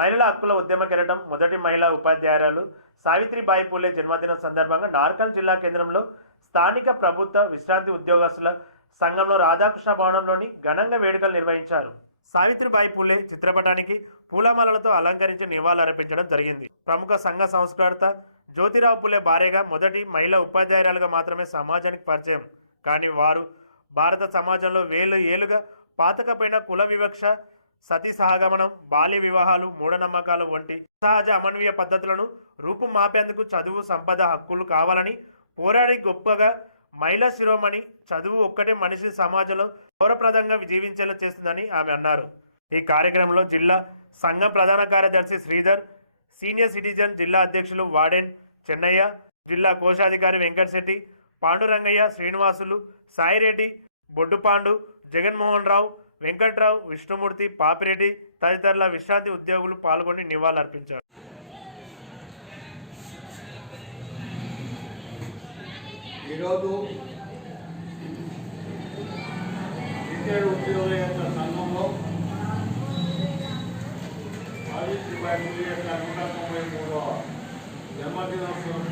మహిళల హక్కుల ఉద్యమ కిరటం మొదటి మహిళా ఉపాధ్యాయురాలు సావిత్రిబాయి పూలే జన్మదినం సందర్భంగా నార్కల్ జిల్లా కేంద్రంలో స్థానిక ప్రభుత్వ విశ్రాంతి ఉద్యోగస్తుల సంఘంలో రాధాకృష్ణ భవనంలోని ఘనంగా వేడుకలు నిర్వహించారు. సావిత్రిబాయి పూలే చిత్రపటానికి పూలమాలలతో అలంకరించి నివాళులర్పించడం జరిగింది. ప్రముఖ సంఘ సంస్కర్త జ్యోతిరావు పూలే భార్యగా మొదటి మహిళా ఉపాధ్యాయురాలుగా మాత్రమే సమాజానికి పరిచయం. కానీ వారు భారత సమాజంలో వేలు ఏలుగా పాతకపోయిన కుల వివక్ష సతీ సహగమనం బాల్య వివాహాలు మూఢనమ్మకాలు వంటి సహజ అమన్వీయ పద్ధతులను రూపుమాపేందుకు చదువు సంపద హక్కులు కావాలని పోరాడి గొప్పగా మహిళా శిరోమణి చదువు ఒక్కటే మనిషి సమాజంలో గౌరవప్రదంగా జీవించేలా చేస్తుందని ఆమె అన్నారు. ఈ కార్యక్రమంలో జిల్లా సంఘ ప్రధాన కార్యదర్శి శ్రీధర్ సీనియర్ సిటిజన్ జిల్లా అధ్యక్షులు వాడెన్ చెన్నయ్య జిల్లా కోశాధికారి వెంకటశెట్టి పాండురంగయ్య శ్రీనివాసులు సాయిరెడ్డి బొడ్డుపాండు జగన్మోహన్ రావు వెంకట్రావు విష్ణుమూర్తి పాపిరెడ్డి తదితరుల విశ్రాంతి ఉద్యోగులు పాల్గొని నివాళులర్పించారు. ఈరోజు రిటైర్డ్ ఉద్యోగుల యొక్క సంఘంలో సావిత్రిబాయి పూలే యొక్క నూట తొంభై మూడవ జన్మదినోత్సవం